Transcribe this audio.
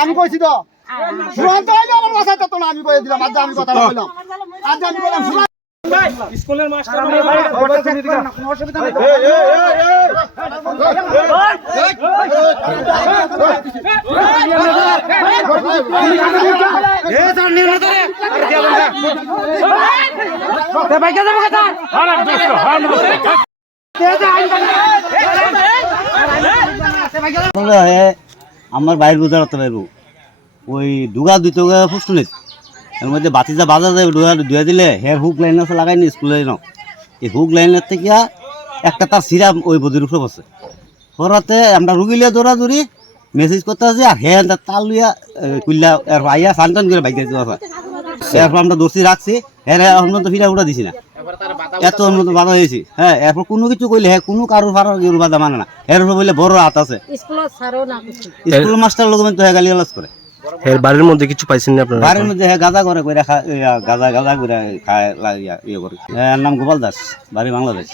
আমি কইছি তো সুরন্ত আমার বাসায় তো না আমি কয়ে দিলাম আজ আমি কথা বললাম আজ আমি বললাম স্কুলের মাস্টার কোনো অসুবিধা নেই আমার বাইর বোঝার হতে পারব ওই ডুগা দুই টাকা ফুষ্ট এর মধ্যে বাতিজা বাজার যায়, ডুগা ধুয়ে দিলে হের হুক লাইন আছে লাগাই নি স্কুলে ন এই হুক লাইনের থেকে একটা তার সিরাপ ওই বদির উপরে বসে। পরাতে আমরা রুগিলে দৌড়া দৌড়ি মেসেজ করতে আছি আর হ্যাঁ তাল লইয়া কুল্লা আইয়া সান্তান করে বাইক আছে এরপর আমরা দর্শি রাখছি হ্যাঁ তো ফিরা উঠা দিছি না। এত উন্নত বাধা হয়েছি। হ্যাঁ এরপর কোনো কিছু কইলে হ্যাঁ কোনো কারোর ফারার বাধা মানে না। এর উপর বলে বড় হাত আছে। স্কুল মাস্টার লোক তো হ্যাঁ গালি গালাজ করে। এর বাড়ির মধ্যে কিছু পাইছেন না আপনারা? বাড়ির মধ্যে হ্যাঁ গাঁজা করে কইরা খা গাঁজা গাঁজা করে খায় ইয়ে করে। এর নাম গোপাল দাস বাড়ি বাংলাদেশ।